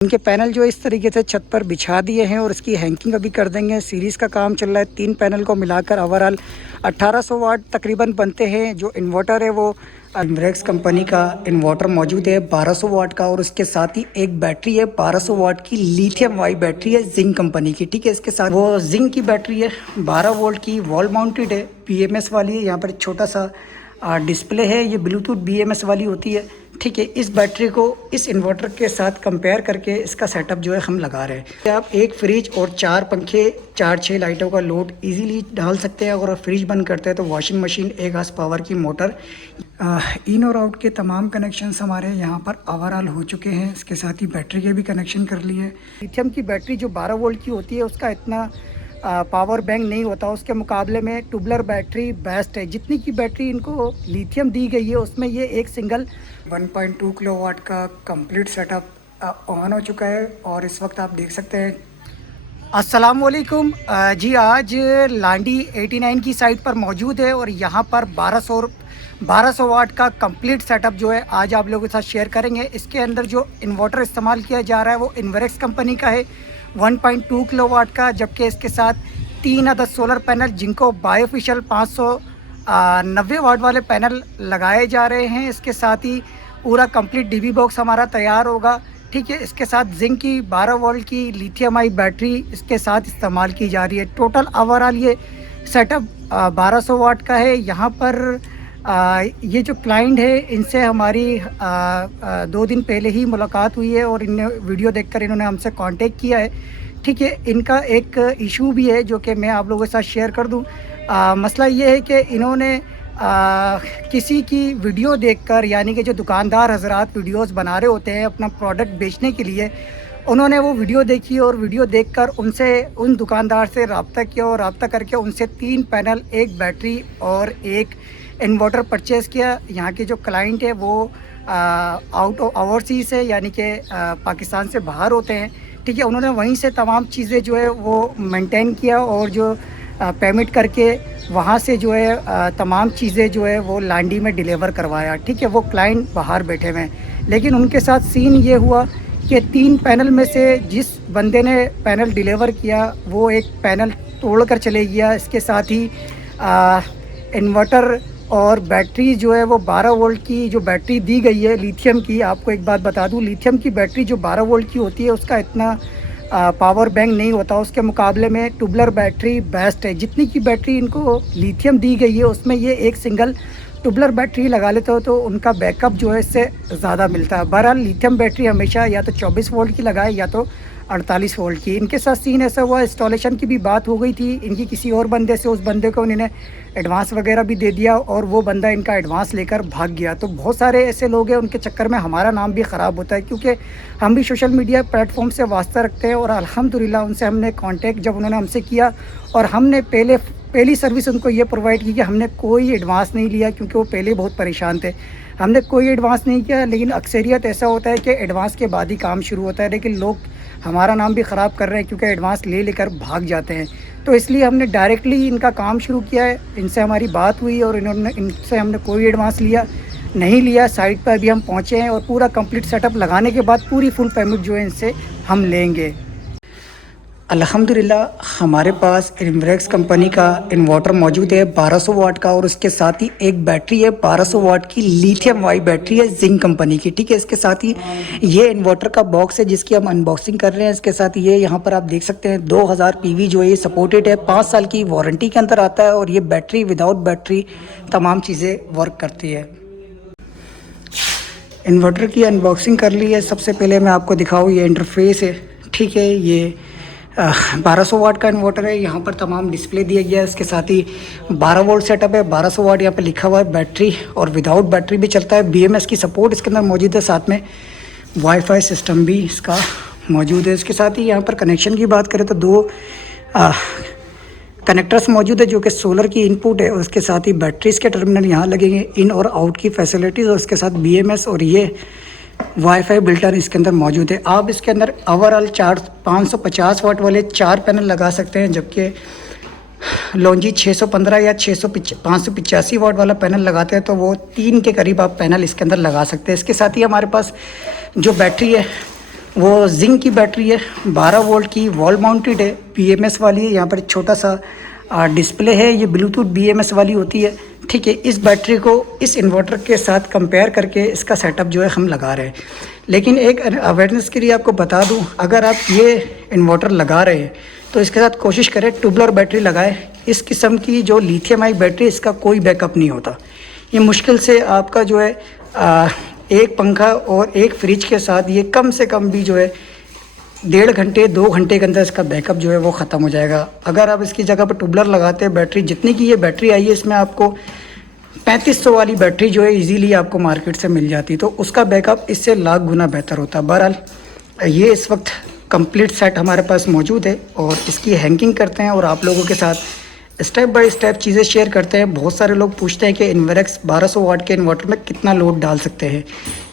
इनके पैनल जो इस तरीके से छत पर बिछा दिए हैं और इसकी हैंगिंग अभी कर देंगे। सीरीज़ का काम चल रहा है। 3 पैनल को मिलाकर ओवरऑल 1800 वाट तकरीबन बनते हैं। जो इन्वर्टर है वो एम्ब्रेक्स कंपनी का इन्वर्टर मौजूद है 1200 वाट का, और उसके साथ ही एक बैटरी है 1200 वाट की लिथियम वाई बैटरी है जिंक कंपनी की। ठीक है, इसके साथ वो जिंक की बैटरी है 12 वोल्ट की, वॉल माउंटेड है, BMS वाली है। यहाँ पर छोटा सा डिस्प्ले है, ये ब्लूटूथ BMS वाली होती है। ठीक है, इस बैटरी को इस इन्वर्टर के साथ कंपेयर करके इसका सेटअप जो है हम लगा रहे हैं। आप एक फ्रिज और 4 पंखे 4-6 लाइटों का लोड इजीली डाल सकते हैं। अगर फ्रिज बंद करते हैं तो वॉशिंग मशीन, 1 हार्स पावर की मोटर। इन और आउट के तमाम कनेक्शंस हमारे यहाँ पर ओवरऑल हो चुके हैं। इसके साथ ही बैटरी के भी कनेक्शन कर लिए। लिथियम की बैटरी जो 12 वोल्ट की होती है उसका इतना पावर बैंक नहीं होता, उसके मुकाबले में ट्यूबलर बैटरी बेस्ट है। जितनी की बैटरी इनको लिथियम दी गई है उसमें ये एक सिंगल 1.2 किलोवाट का कंप्लीट सेटअप ऑन हो चुका है। और इस वक्त आप देख सकते हैं। अस्सलाम वालेकुम जी, आज लांडी 89 की साइट पर मौजूद है और यहाँ पर 1200 वाट का कंप्लीट सेटअप जो है आज आप लोगों के साथ शेयर करेंगे। इसके अंदर जो इन्वर्टर इस्तेमाल किया जा रहा है वो इन्वेरेक्स कंपनी का है 1.2 किलोवाट का, जबकि इसके साथ 3 अदद सोलर पैनल जिनको बायोफिशियल 590 वाट वाले पैनल लगाए जा रहे हैं। इसके साथ ही पूरा कंप्लीट DB बॉक्स हमारा तैयार होगा। ठीक है, इसके साथ जिंक की 12 वोल्ट की लिथियम आई बैटरी इसके साथ इस्तेमाल की जा रही है। टोटल ओवरऑल ये सेटअप 1200 वाट का है। यहाँ पर ये जो क्लाइंट है इनसे हमारी 2 दिन पहले ही मुलाकात हुई है और इन्हें वीडियो देखकर इन्होंने हमसे कांटेक्ट किया है। ठीक है, इनका एक इशू भी है जो कि मैं आप लोगों के साथ शेयर कर दूं। मसला ये है कि इन्होंने किसी की वीडियो देखकर, यानी कि जो दुकानदार हजरात वीडियोस बना रहे होते हैं अपना प्रोडक्ट बेचने के लिए, उन्होंने वो वीडियो देखी और वीडियो देखकर उन दुकानदार से रब्ता किया और रब्ता करके उनसे 3 पैनल, 1 बैटरी और 1 इन्वर्टर परचेज़ किया। यहाँ के जो क्लाइंट है वो आउट ऑफ ओवरसीज़ है, यानी कि पाकिस्तान से बाहर होते हैं। ठीक है, उन्होंने वहीं से तमाम चीज़ें जो है वो मेंटेन किया और जो पेमेंट करके वहाँ से जो है तमाम चीज़ें जो है वो लांडी में डिलीवर करवाया। ठीक है, वो क्लाइंट बाहर बैठे हुए हैं, लेकिन उनके साथ सीन ये हुआ कि 3 पैनल में से जिस बंदे ने पैनल डिलीवर किया वो एक पैनल तोड़ कर चले गया। इसके साथ ही इन्वर्टर और बैटरी जो है वो 12 वोल्ट की जो बैटरी दी गई है लिथियम की। आपको एक बात बता दूं, लिथियम की बैटरी जो 12 वोल्ट की होती है उसका इतना पावर बैंक नहीं होता, उसके मुकाबले में ट्यूबलर बैटरी बेस्ट है। जितनी की बैटरी इनको लिथियम दी गई है उसमें ये एक सिंगल ट्यूबलर बैटरी लगा लेते हो तो उनका बैकअप जो है इससे ज़्यादा मिलता है। बहरहाल लिथियम बैटरी हमेशा या तो 24 वोल्ट की लगाए या तो 48 वोल्ट की। इनके साथ सीन ऐसा हुआ, इंस्टॉलेशन की भी बात हो गई थी इनकी किसी और बंदे से, उस बंदे को उन्होंने एडवांस वगैरह भी दे दिया और वो बंदा इनका एडवांस लेकर भाग गया। तो बहुत सारे ऐसे लोग हैं, उनके चक्कर में हमारा नाम भी ख़राब होता है, क्योंकि हम भी सोशल मीडिया प्लेटफॉर्म से वास्ता रखते हैं। और अल्हम्दुलिल्लाह उनसे हमने कांटेक्ट जब उन्होंने हमसे किया और हमने पहली सर्विस उनको ये प्रोवाइड की कि हमने कोई एडवांस नहीं लिया, क्योंकि वो पहले बहुत परेशान थे। हमने कोई एडवांस नहीं किया, लेकिन अक्सरियत ऐसा होता है कि एडवांस के बाद ही काम शुरू होता है। लेकिन लोग हमारा नाम भी ख़राब कर रहे हैं क्योंकि एडवांस ले लेकर भाग जाते हैं। तो इसलिए हमने डायरेक्टली इनका काम शुरू किया है। इनसे हमारी बात हुई और इनसे हमने कोई एडवांस नहीं लिया। साइट पर अभी हम पहुँचे हैं और पूरा कंप्लीट सेटअप लगाने के बाद पूरी फुल पेमेंट जो है इनसे हम लेंगे। अल्हम्दुलिल्लाह हमारे पास इन्वेरेक्स कंपनी का इन्वर्टर मौजूद है 1200 वाट का, और उसके साथ ही एक बैटरी है 1200 वाट की लिथियम वाई बैटरी है जिंक कंपनी की। ठीक है, इसके साथ ही ये इन्वर्टर का बॉक्स है जिसकी हम अनबॉक्सिंग कर रहे हैं। इसके साथ ये यहाँ पर आप देख सकते हैं 2000 PV जो है ये सपोर्टेड है, 5 साल की वारंटी के अंदर आता है और ये बैटरी विदाउट बैटरी तमाम चीज़ें वर्क करती है। इन्वर्टर की अनबॉक्सिंग कर ली है। सबसे पहले मैं आपको दिखाऊँ ये इंटरफेस है। ठीक है, ये 1200 वाट का इन्वर्टर है। यहाँ पर तमाम डिस्प्ले दिया गया है। इसके साथ ही 12 वोल्ट सेटअप है, 1200 वाट यहाँ पे लिखा हुआ है। बैटरी और विदाउट बैटरी भी चलता है। BMS की सपोर्ट इसके अंदर मौजूद है, साथ में वाईफाई सिस्टम भी इसका मौजूद है। इसके साथ ही यहाँ पर कनेक्शन की बात करें तो 2 कनेक्टर्स मौजूद है जो कि सोलर की इनपुट है, और उसके साथ ही बैटरीज के टर्मिनल यहाँ लगेंगे, इन और आउट की फैसिलिटीज़, और उसके साथ BMS और ये वाईफाई बिल्टर इसके अंदर मौजूद है। आप इसके अंदर ओवरऑल 550 वाट वाले 4 पैनल लगा सकते हैं, जबकि लॉन्जी 615 या 585 वाट वाला पैनल लगाते हैं तो वो 3 के करीब आप पैनल इसके अंदर लगा सकते हैं। इसके साथ ही हमारे पास जो बैटरी है वो जिंक की बैटरी है, 12 वोल्ट की, वॉल माउंटेड है, BMS वाली है। यहाँ पर एक छोटा सा डिस्प्ले है, ये ब्लूटूथ BMS वाली होती है। ठीक है, इस बैटरी को इस इन्वर्टर के साथ कंपेयर करके इसका सेटअप जो है हम लगा रहे हैं। लेकिन एक अवेयरनेस के लिए आपको बता दूं, अगर आप ये इन्वर्टर लगा रहे हैं तो इसके साथ कोशिश करें ट्यूबलर बैटरी लगाएं। इस किस्म की जो लिथियम आयन बैटरी, इसका कोई बैकअप नहीं होता। ये मुश्किल से आपका जो है एक पंखा और एक फ्रिज के साथ ये कम से कम भी जो है 1.5 घंटे 2 घंटे के अंदर इसका बैकअप जो है वो ख़त्म हो जाएगा। अगर आप इसकी जगह पर ट्यूबलर लगाते हैं, बैटरी जितनी की ये बैटरी आई है इसमें आपको 3500 वाली बैटरी जो है इजीली आपको मार्केट से मिल जाती, तो उसका बैकअप इससे लाख गुना बेहतर होता। बहरहाल ये इस वक्त कंप्लीट सेट हमारे पास मौजूद है और इसकी हैंगिंग करते हैं और आप लोगों के साथ स्टेप बाय स्टेप चीज़ें शेयर करते हैं। बहुत सारे लोग पूछते हैं कि इन्वेरेक्स 1200 वाट के इन्वर्टर में कितना लोड डाल सकते हैं।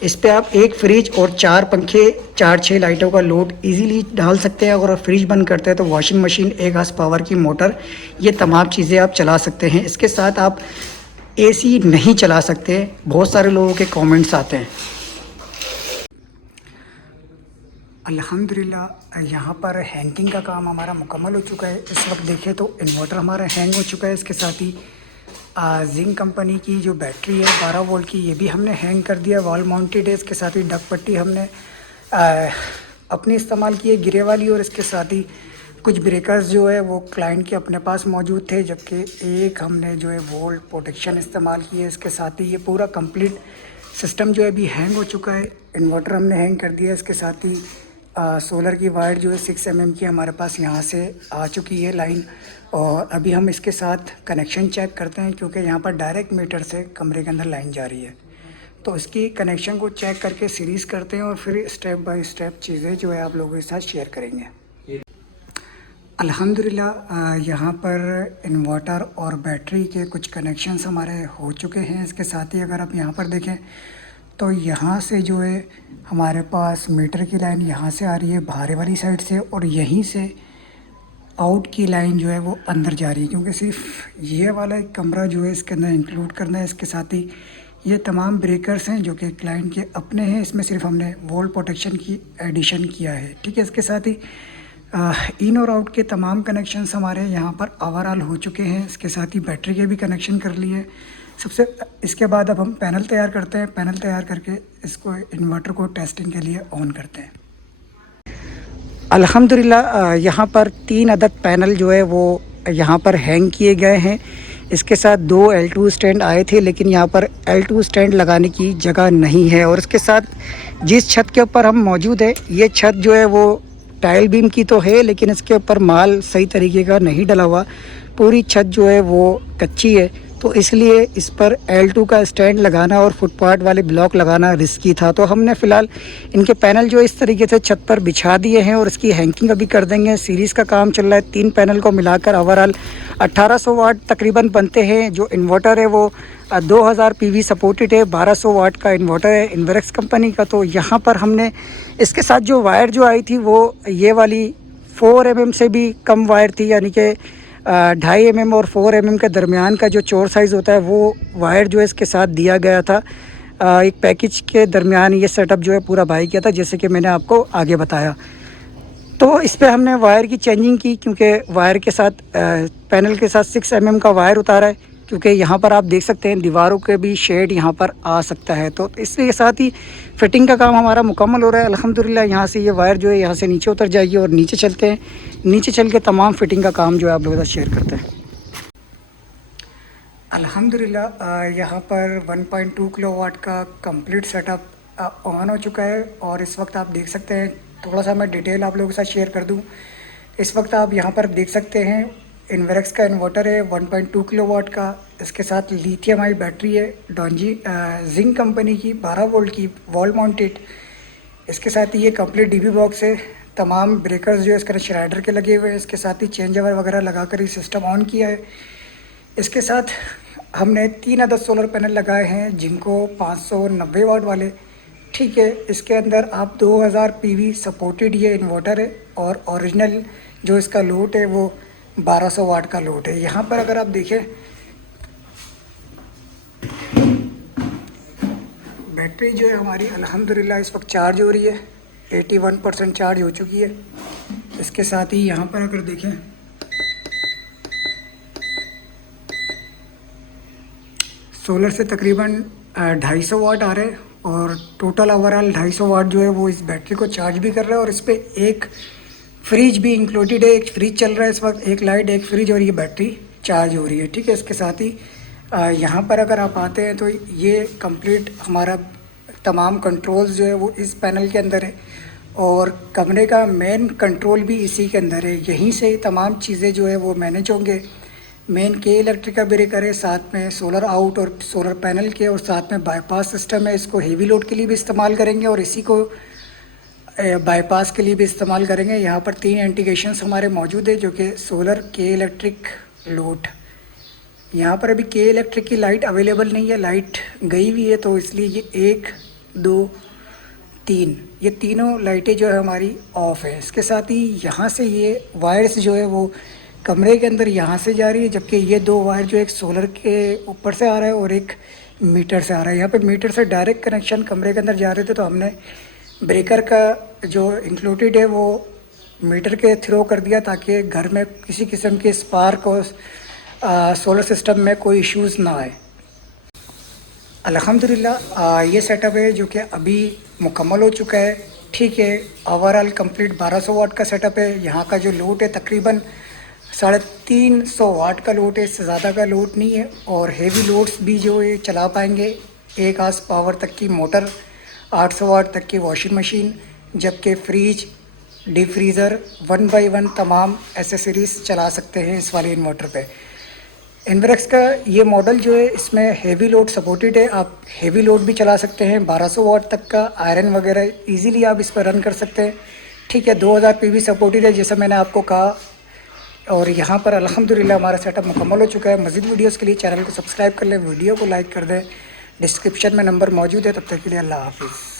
इस पे आप एक फ्रिज और 4 पंखे 4-6 लाइटों का लोड इजीली डाल सकते हैं। अगर फ्रिज बंद करते हैं तो वॉशिंग मशीन, 1 हार्स पावर की मोटर, ये तमाम चीज़ें आप चला सकते हैं। इसके साथ आप AC नहीं चला सकते, बहुत सारे लोगों के कमेंट्स आते हैं। अल्हम्दुलिल्लाह यहाँ पर हैंगिंग का काम हमारा मुकम्मल हो चुका है। इस वक्त देखें तो इन्वर्टर हमारा हैंग हो चुका है। इसके साथ ही जिंक कंपनी की जो बैटरी है 12 वोल्ट की, ये भी हमने हैंग कर दिया, वॉल माउंटेड है। इसके साथ ही डक पट्टी हमने अपनी इस्तेमाल की है गिरे वाली, और इसके साथ ही कुछ ब्रेकर्स जो है वो क्लाइंट के अपने पास मौजूद थे, जबकि एक हमने जो है वोल्ट प्रोटेक्शन इस्तेमाल की है। इसके साथ ही ये पूरा कंप्लीट सिस्टम जो है अभी हैंग हो चुका है। इन्वर्टर हमने हैंग कर दिया। इसके साथ ही सोलर की वायर जो है 6 mm की हमारे पास यहाँ से आ चुकी है लाइन, और अभी हम इसके साथ कनेक्शन चेक करते हैं, क्योंकि यहाँ पर डायरेक्ट मीटर से कमरे के अंदर लाइन जा रही है। तो इसकी कनेक्शन को चेक करके सीरीज़ करते हैं और फिर स्टेप बाय स्टेप चीज़ें जो है आप लोगों के साथ शेयर करेंगे। अल्हम्दुलिल्लाह यहाँ पर इन्वर्टर और बैटरी के कुछ कनेक्शंस हमारे हो चुके हैं। इसके साथ ही अगर आप यहाँ पर देखें तो यहाँ से जो है हमारे पास मीटर की लाइन यहाँ से आ रही है बाहर वाली साइड से, और यहीं से आउट की लाइन जो है वो अंदर जा रही है, क्योंकि सिर्फ ये वाला एक कमरा जो है इसके अंदर इंक्लूड करना है। इसके साथ ही ये तमाम ब्रेकर्स हैं जो कि क्लाइंट के अपने हैं, इसमें सिर्फ हमने वोल्ट प्रोटेक्शन की एडिशन किया है। ठीक है, इसके साथ ही इन और आउट के तमाम कनेक्शंस हमारे यहाँ पर ओवरऑल हो चुके हैं। इसके साथ ही बैटरी के भी कनेक्शन कर लिए। सबसे इसके बाद अब हम पैनल तैयार करते हैं। पैनल तैयार करके इसको इन्वर्टर को टेस्टिंग के लिए ऑन करते हैं। अल्हम्दुलिल्लाह यहाँ पर 3 अदद पैनल जो है वो यहाँ पर हैंग किए गए हैं। इसके साथ 2 L2 स्टैंड आए थे, लेकिन यहाँ पर L2 स्टैंड लगाने की जगह नहीं है। और इसके साथ जिस छत के ऊपर हम मौजूद है, ये छत जो है वो टाइल बीम की तो है, लेकिन इसके ऊपर माल सही तरीके का नहीं डला हुआ। पूरी छत जो है वो कच्ची है, तो इसलिए इस पर L2 का स्टैंड लगाना और फुटपाथ वाले ब्लॉक लगाना रिस्की था। तो हमने फ़िलहाल इनके पैनल जो इस तरीके से छत पर बिछा दिए हैं और इसकी हैंगिंग अभी कर देंगे। सीरीज़ का काम चल रहा है। 3 पैनल को मिलाकर ओवरऑल 1800 वाट तकरीबन बनते हैं। जो इन्वर्टर है वो 2000 PV सपोर्टेड है, 1200 वाट का इन्वर्टर है इन्वेरेक्स कंपनी का। तो यहाँ पर हमने इसके साथ जो वायर जो आई थी वो ये वाली 4 mm से भी कम वायर थी, यानी कि 2.5 mm और 4 mm के दरमियान का जो चौर साइज़ होता है वो वायर जो है इसके साथ दिया गया था। एक पैकेज के दरमियान ये सेटअप जो है पूरा बाई किया था, जैसे कि मैंने आपको आगे बताया। तो इस पे हमने वायर की चेंजिंग की, क्योंकि वायर के साथ पैनल के साथ 6 mm का वायर उतारा है, क्योंकि यहाँ पर आप देख सकते हैं दीवारों के भी शेड यहाँ पर आ सकता है। तो इसलिए साथ ही फिटिंग का काम हमारा मुकम्मल हो रहा है अल्हम्दुलिल्लाह। यहाँ से ये वायर जो है यहाँ से नीचे उतर जाएगी और नीचे चलते हैं। नीचे चल के तमाम फिटिंग का काम जो है आप लोगों के साथ शेयर करते हैं। अल्हम्दुलिल्लाह यहाँ पर 1.2 किलोवाट का कंप्लीट सेटअप ऑन हो चुका है, और इस वक्त आप देख सकते हैं, थोड़ा सा मैं डिटेल आप लोगों के साथ शेयर कर दूँ। इस वक्त आप यहाँ पर देख सकते हैं इन्वेरेक्स का इन्वर्टर है 1.2 किलोवाट का। इसके साथ लिथियम आयन बैटरी है डॉन्जी जिंक कंपनी की 12 वोल्ट की वॉल माउंटेड। इसके साथ ही ये कंप्लीट DB बॉक्स है। तमाम ब्रेकर्स जो है इसके श्राइडर के लगे हुए हैं। इसके साथ ही चेंज ओवर वगैरह लगाकर ये सिस्टम ऑन किया है। इसके साथ हमने 3 अदद सोलर पैनल लगाए हैं, जिनको 590 वाट वाले। ठीक है, इसके अंदर आप 2000 PV सपोर्टेड ये इन्वर्टर है, और ओरिजिनल जो इसका लोड है वो 1200 वाट का लोड है। यहाँ पर अगर आप देखें बैटरी जो है हमारी अल्हम्दुलिल्लाह इस वक्त चार्ज हो रही है। 81% चार्ज हो चुकी है। इसके साथ ही यहाँ पर अगर देखें सोलर से तकरीबन 250 वाट आ रहे हैं और टोटल ओवरऑल 250 वाट जो है वो इस बैटरी को चार्ज भी कर रहा है। और इस पर एक फ्रिज भी इंक्लूडेड है, एक फ्रिज चल रहा है इस वक्त, एक लाइट एक फ्रिज, और ये बैटरी चार्ज हो रही है। ठीक है, इसके साथ ही यहाँ पर अगर आप आते हैं तो ये कंप्लीट हमारा तमाम कंट्रोल्स जो है वो इस पैनल के अंदर है और कमरे का मेन कंट्रोल भी इसी के अंदर है। यहीं से तमाम चीज़ें जो है वो मैनेज होंगे। मेन के इलेक्ट्रिक का ब्रेकर है, साथ में सोलर आउट और सोलर पैनल के, और साथ में बाईपास सिस्टम है। इसको हेवी लोड के लिए भी इस्तेमाल करेंगे और इसी को बाईपास के लिए भी इस्तेमाल करेंगे। यहाँ पर 3 इंडिकेशंस हमारे मौजूद है जो कि सोलर, के इलेक्ट्रिक, लोड। यहाँ पर अभी के इलेक्ट्रिक की लाइट अवेलेबल नहीं है, लाइट गई हुई है, तो इसलिए ये 1, 2, 3 ये तीनों लाइटें जो है हमारी ऑफ है। इसके साथ ही यहाँ से ये वायर्स जो है वो कमरे के अंदर यहाँ से जा रही है, जबकि ये 2 वायर जो एक सोलर के ऊपर से आ रहा है और एक मीटर से आ रहा है। यहाँ पे मीटर से डायरेक्ट कनेक्शन कमरे के अंदर जा रहे थे, तो हमने ब्रेकर का जो इंक्लूडेड है वो मीटर के थ्रू कर दिया ताकि घर में किसी किस्म के स्पार्क और सोलर सिस्टम में कोई इश्यूज़ ना आए। अल्हम्दुलिल्लाह ये सेटअप है जो कि अभी मुकम्मल हो चुका है। ठीक है, ओवरऑल कंप्लीट 1200 वाट का सेटअप है। यहाँ का जो लोड है तकरीबन 350 वाट का लोड है, इससे ज़्यादा का लोड नहीं है। और हेवी लोड्स भी जो है चला पाएंगे, 1 आस पावर तक की मोटर, 800 वाट तक की वॉशिंग मशीन, जबकि फ्रिज, डीप फ्रीज़र 1 बाई 1 तमाम एसेसरीज़ चला सकते हैं इस वाले इन्वर्टर पे। इन्वर्क्स का ये मॉडल जो है इसमें हेवी लोड सपोर्टेड है, आप हेवी लोड भी चला सकते हैं। 1200 वाट तक का आयरन वगैरह इजीली आप इस पर रन कर सकते हैं। ठीक है, 2000 पीवी सपोर्टेड है जैसा मैंने आपको कहा। और यहाँ पर अल्हम्दुलिल्लाह हमारा सेटअप मुकम्मल हो चुका है। मज़ीद वीडियोस के लिए चैनल को सब्सक्राइब कर लें, वीडियो को लाइक कर दें। डिस्क्रिप्शन में नंबर मौजूद है। तब तक के लिए अल्लाह हाफिज़।